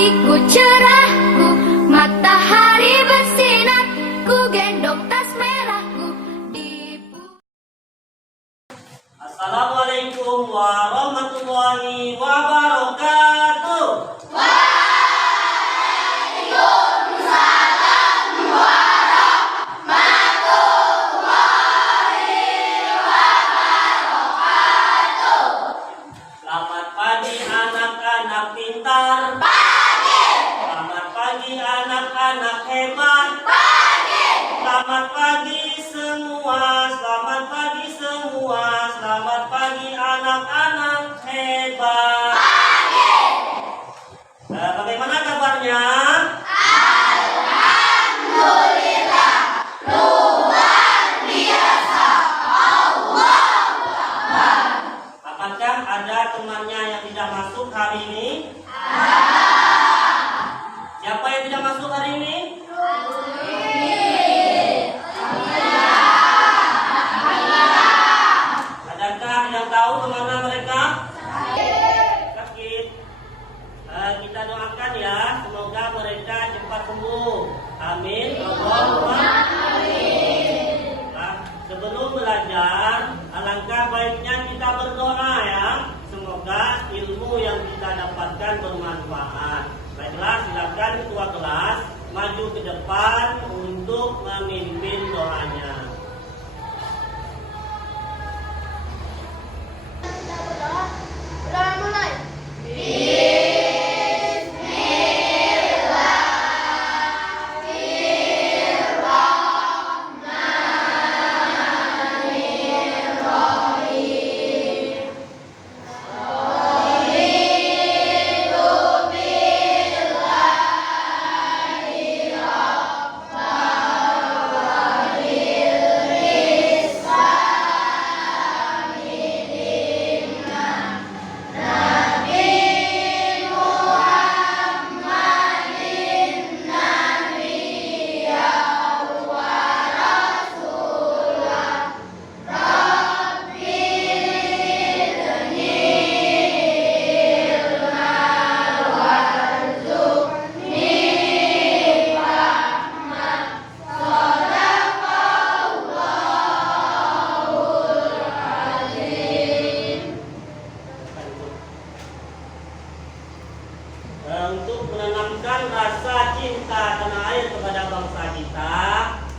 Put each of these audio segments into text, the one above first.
Hatiku cerahku, matahari bersinar, ku gendong tas merahku di Assalamualaikum warahmatullahi wabarakatuh. Waalaikumsalam warahmatullahi wabarakatuh. Selamat pagi anak-anak pintar. Pagi, Selamat pagi anak-anak hebat. pagi, Selamat pagi semua. Selamat pagi semua. Selamat pagi anak-anak hebat. pagi. Bagaimana kabarnya? Alhamdulillah, luar biasa. Apakah ada temannya yang tidak masuk hari ini? Siapa yang tidak masuk hari ini? Adakah yang tahu kemana mereka? Sakit. Kita doakan ya, semoga mereka cepat sembuh. Amin. Allahumma amin. Nah, sebelum belajar, alangkah baiknya kita berdoa ya. Semoga ilmu yang kita dapatkan bermanfaat. Baiklah, silakan ketua kelas maju ke depan untuk memimpin doanya. Udah mulai. Untuk menanamkan rasa cinta tanah air kepada bangsa kita,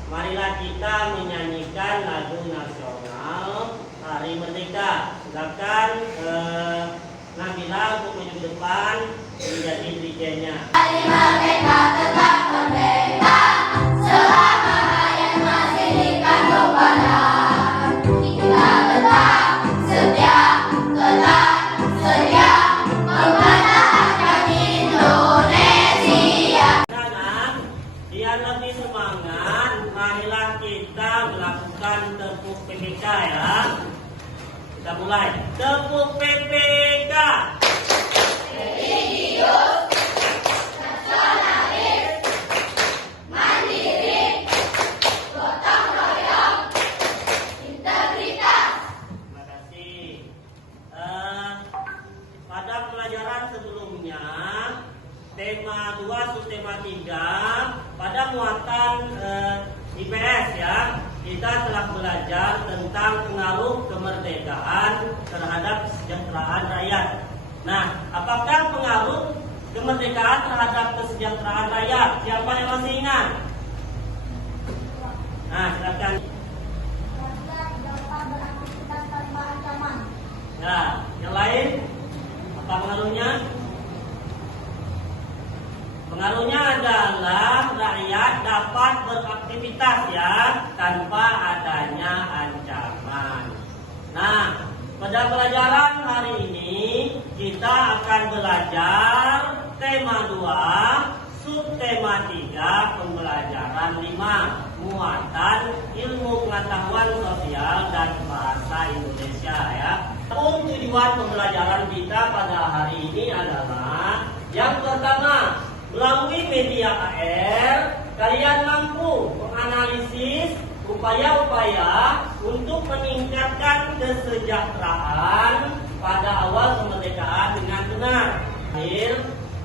marilah kita menyanyikan lagu nasional Hari Merdeka. Silakan Nabila untuk maju ke depan menjadi dirijennya. Hari merdeka tetap merdeka, selama hayat masih dikandung badan. Kita tetap setia, mempertahankan Indonesia. Anak, biar lebih semangat, marilah kita melakukan tepuk PPK ya. Kita mulai. Tepuk PPK. Terima kasih. Pada pelajaran sebelumnya, tema 2 subtema 3 pada muatan IPS ya, kita telah belajar tentang pengaruh kemerdekaan terhadap kesejahteraan rakyat. Nah, apakah pengaruh kemerdekaan terhadap kesejahteraan rakyat? Siapa yang masih ingat? Nah, silakan. Ya, yang lain apa pengaruhnya? Pengaruhnya adalah rakyat dapat beraktivitas ya tanpa adanya ancaman. Nah, pada pelajaran hari ini kita akan belajar tema 2, subtema 3, pembelajaran 5, muatan ilmu pengetahuan sosial dan bahasa Indonesia ya. Tujuan pembelajaran kita pada hari ini adalah yang pertama, melalui media AR, kalian mampu menganalisis upaya-upaya untuk meningkatkan kesejahteraan pada awal kemerdekaan dengan benar. Akhir,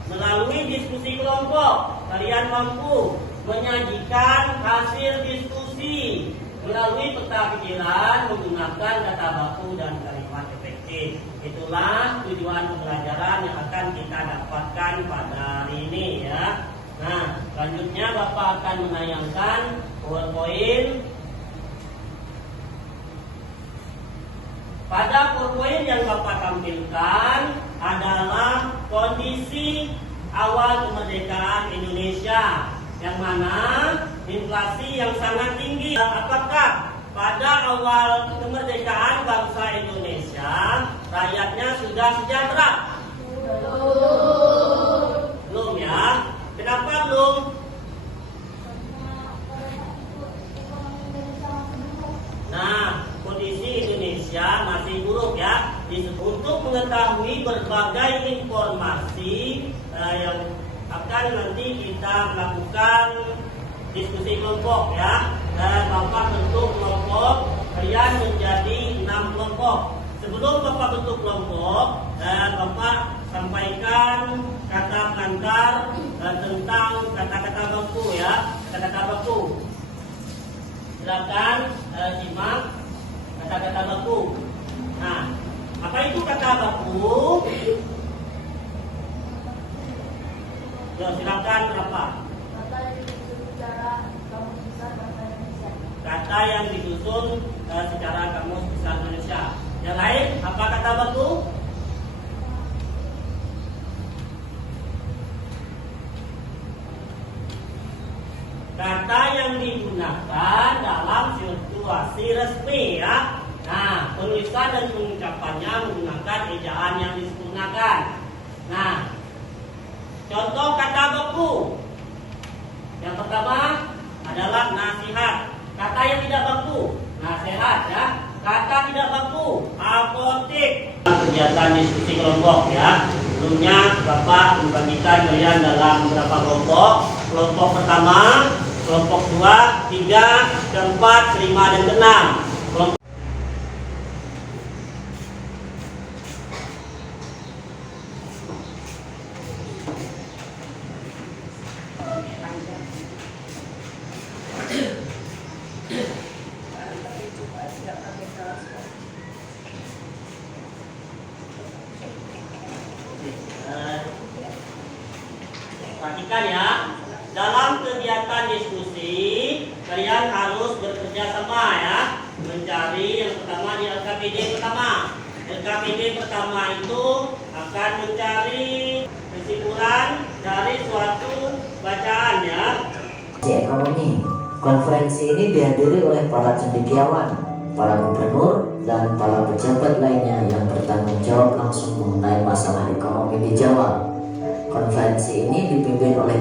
Melalui diskusi kelompok, kalian mampu menyajikan hasil diskusi melalui peta pikiran menggunakan kata baku dan kalimat efektif. Itulah tujuan pembelajaran yang akan kita dapatkan pada hari ini ya. Nah, selanjutnya Bapak akan menayangkan PowerPoint. Pada PowerPoint yang Bapak tampilkan adalah kondisi awal kemerdekaan Indonesia, yang mana inflasi yang sangat tinggi. Apakah pada awal kemerdekaan bangsa Indonesia rakyatnya sudah sejahtera? Belum ya. Kenapa belum? Nah, kondisi Indonesia masih buruk ya. Untuk mengetahui berbagai informasi yang akan nanti kita melakukan diskusi kelompok ya. Bapak bentuk kelompok, kalian menjadi 6 kelompok. Sebelum Bapak bentuk kelompok, Bapak sampaikan kata pengantar tentang kata-kata baku ya, kata-kata baku. Silakan simak kata-kata baku. Nah, apa itu kata baku? Silakan apa? Kata yang disusun secara kamus besar Indonesia. Yang lain, apa kata baku? Kata yang digunakan dalam situasi resmi ya. Nah, penulisan dan pengucapannya menggunakan ejaan yang disempurnakan. Nah, contoh kata baku. Yang pertama adalah nasihat. Kata yang tidak baku, nasihat ya. Kata tidak baku, apotik. Kegiatan diskusi kelompok ya. Sebelumnya Bapak membagikan kalian dalam beberapa kelompok. Kelompok pertama, kelompok 2, 3, 4, 5, dan 6. Kelompok perhatikan ya, dalam kegiatan diskusi kalian harus bekerja sama ya, mencari yang pertama di LKPD pertama. LKPD pertama itu akan mencari kesimpulan dari suatu bacaan ya. Ekonomi. Konferensi ini dihadiri oleh para cendekiawan, para gubernur, dan para pejabat lainnya yang bertanggung jawab langsung mengenai masalah ekonomi di Jawa. Konferensi ini dipimpin oleh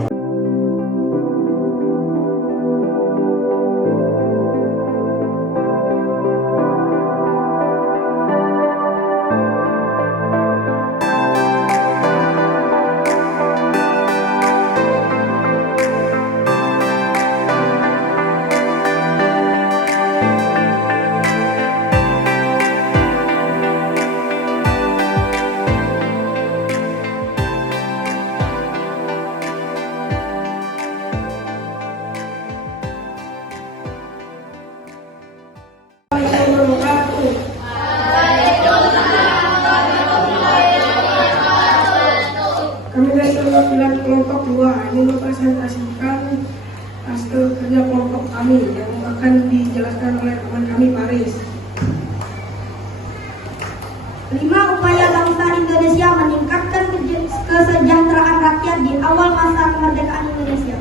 Kami dari perwakilan kelompok 2 ingin mempresentasikan hasil kerja kelompok kami yang akan dijelaskan oleh teman kami Paris. 5 upaya bangsa Indonesia meningkatkan kesejahteraan rakyat di awal masa kemerdekaan Indonesia.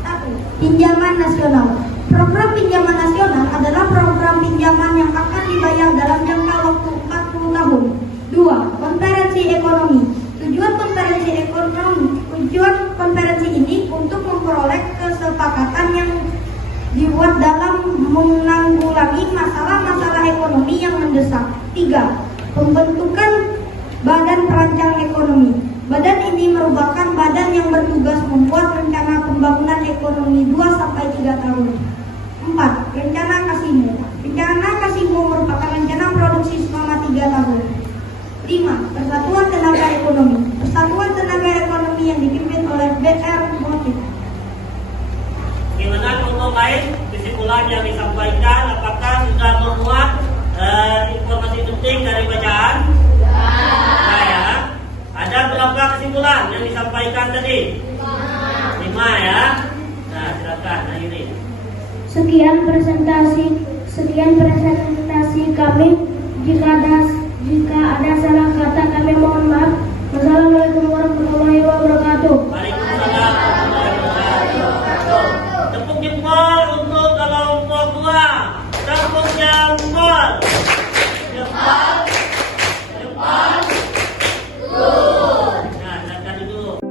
1. Pinjaman nasional. Program pinjaman nasional adalah program pinjaman yang akan dibayar dalam jangka waktu 40 tahun. 2. Konferensi ekonomi. Tujuan konferensi ini untuk memperoleh kesepakatan yang dibuat dalam menanggulangi masalah-masalah ekonomi yang mendesak. 3. Pembentukan Badan Perancang Ekonomi. Badan ini merupakan badan yang bertugas membuat rencana pembangunan ekonomi 2-3 tahun. 4. Rencana Kasimo. Rencana Kasimo merupakan rencana produksi selama 3 tahun. 5. Persatuan Tenaga Ekonomi. Persatuan Tenaga Ekonomi yang BR motif. Gimana kelompok lain? Kesimpulan yang disampaikan apakah sudah memuat informasi penting dari bacaan? Nah, ya. Ada berapa kesimpulan yang disampaikan tadi? 5 ya. Nah, silakan Nairi. Sekian presentasi kami. Jika ada salah kata kami mohon maaf. Wassalamualaikum warahmatullahi wabarakatuh. Waalaikumsalam warahmatullahi wabarakatuh. Tepuk jempol untuk kelompok 2. Tepuk jempol. Jempol. Jempol. Nah, silakan duduk.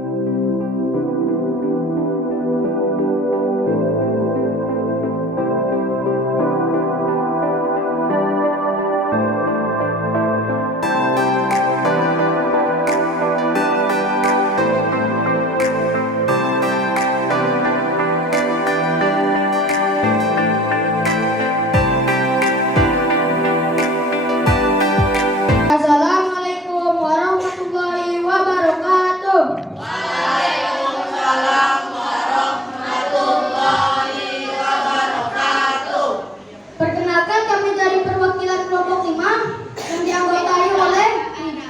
Assalamualaikum warahmatullahi wabarakatuh. Perkenalkan, kami dari perwakilan kelompok 5 yang dianggotai oleh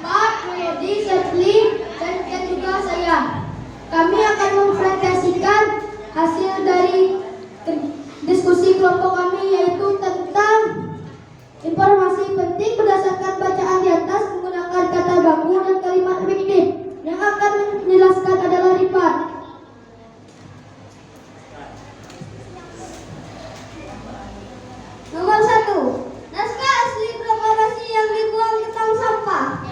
Pak, Yodi, Setli, dan juga saya. Kami akan mempresentasikan hasil dari diskusi kelompok kami, yaitu tentang informasi penting berdasarkan bacaan di atas menggunakan kata baku dan kalimat fiktif. Yang akan menjelaskan adalah Rifat. Nomor 1. Naskah asli proklamasi yang dibuang ke tong sampah.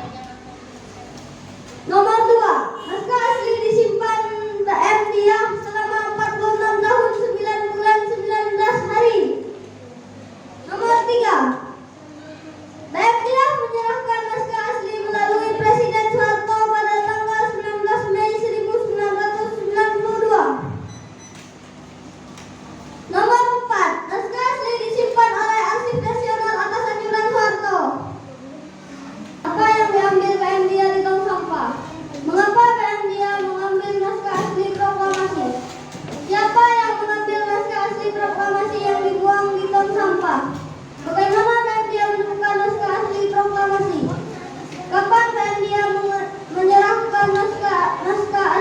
Nomor 2. Naskah asli disimpan BM Diam selama 46 tahun 9 bulan 19 hari. Nomor 3. BM Diam menyerahkan naskah asli melalui Presiden Soeharto pada tanggal 19 Mei 1992. Nomor 4. Naskah asli disimpan oleh Arsip Nasional atas anjuran Soeharto. Apa yang diambil BM Diam di tong sampah? Mengapa BM Diam mengambil naskah asli proklamasi? Siapa yang mengambil naskah asli proklamasi yang dibuang di tong sampah? Bagaimana BM Diam menemukan naskah asli proklamasi? Kapan BM Diam menyerahkan naskah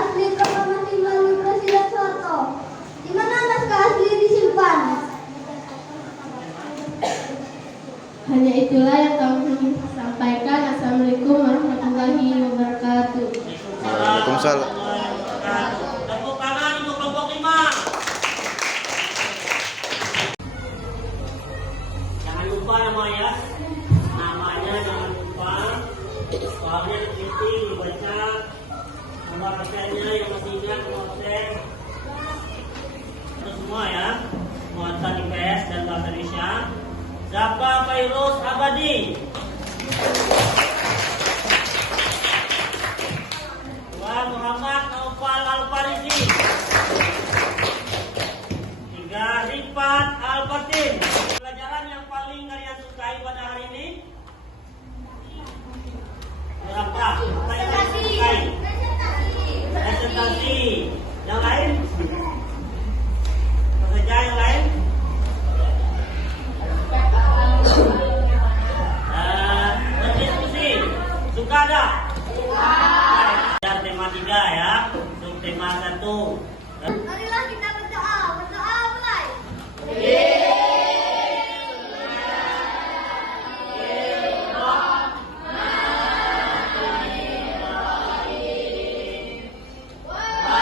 asli proklamasi melalui Presiden Soeharto? Di mana naskah asli disimpan? Hanya itulah yang kami sampaikan. Assalamualaikum warahmatullahi wabarakatuh. Waalaikumsalam. Tepuk tangan untuk kelompok 5. Jangan lupa namanya. Namanya jangan lupa. Soalnya nanti dibaca. Nomor absennya yang masih ingat nomor absen. Itu semua ya. Muatan IPS dan bahasa Indonesia. Zaka Fairuz Abadi. Tuan Muhammad Naufal Al-Farisi. 3. Rifat Al-Fatin. Pelajaran yang paling kalian sukai pada hari ini? Berapa? Apa yang kalian sukai? Presentasi. Yang lain? Apa saja yang lain? Berdiskusi. Suka ada? Dan tema 3 ya. Untuk tema 1. Marilah kita berdoa. Berdoa mulai.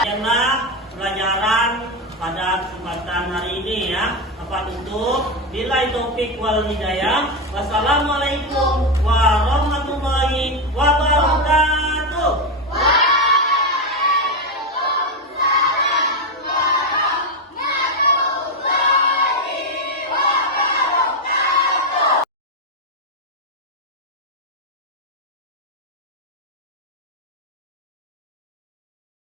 Tema pelajaran pada kesempatan hari ini ya. Apa tutup? Billahi taufik wal hidayah. Wassalamualaikum warahmatullahi wabarakatuh.